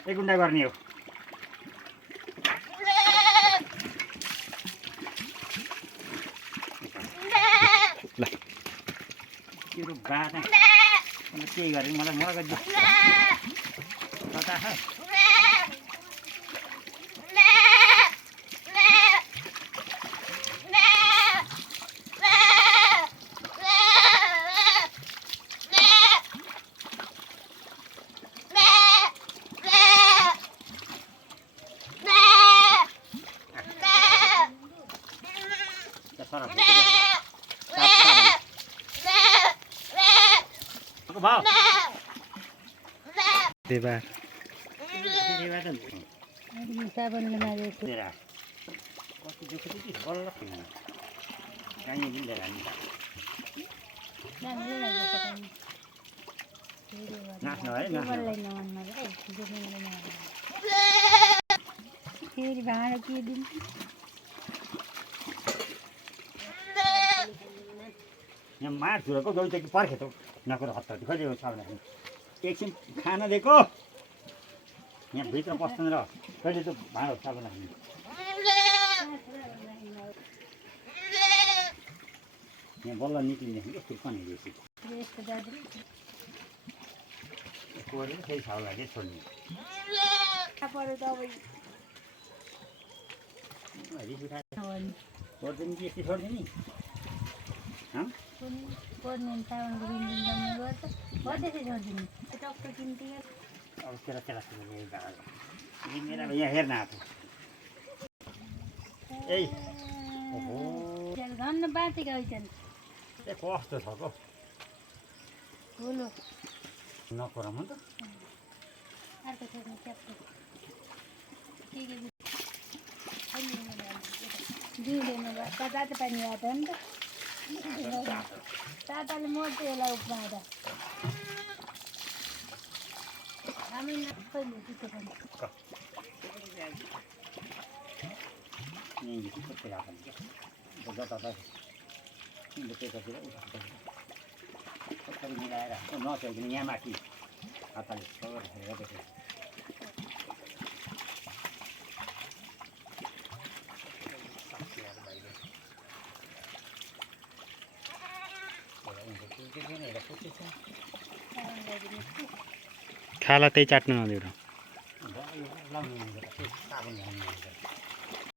एक गुन्डा गर्ने हो तेरो बाटा केही गरेँ मलाई कता भाव देवार साबनले मारेको कति दुःख कि बल्ल कहीँ मिलेर नाच्नु है फेरि भाँडा के दिन्छ यहाँ मार छुरेको गई त कि पर्खे त नकुरो हत्ता खोजेको छ भने एकछिन खाना दिएको यहाँ भित्र पस्दैन र कहिले त भाँडो साबुन खाने यहाँ बल्ल निक्लिने यस्तो पनि रहेछ कोरेर फेरि छाउ लागि छोड्ने रिस उठाएर यस्तै छोड्ने नि पर्ने साबुनको बिन्दिन जम्ने गर्छ त्यसै छोडिदिनु टक्क किन्थ्यो अब तेरा मेरा यहाँ हेर्न आएको ए धन्न बाँचेका होइछन् ए कस्तो छ को ठुलो नपराउनु त अर्को छोड्ने च्याप्टो के दिउँदैमा तातो पानी आएको नि त ताताले मर्छ यसलाई उप्माएर हामी कहिले चिसो पनि मिलाएर नसकिने यहाँ माथि हातले खाला त्यही चाट्नु नदिएर साबुन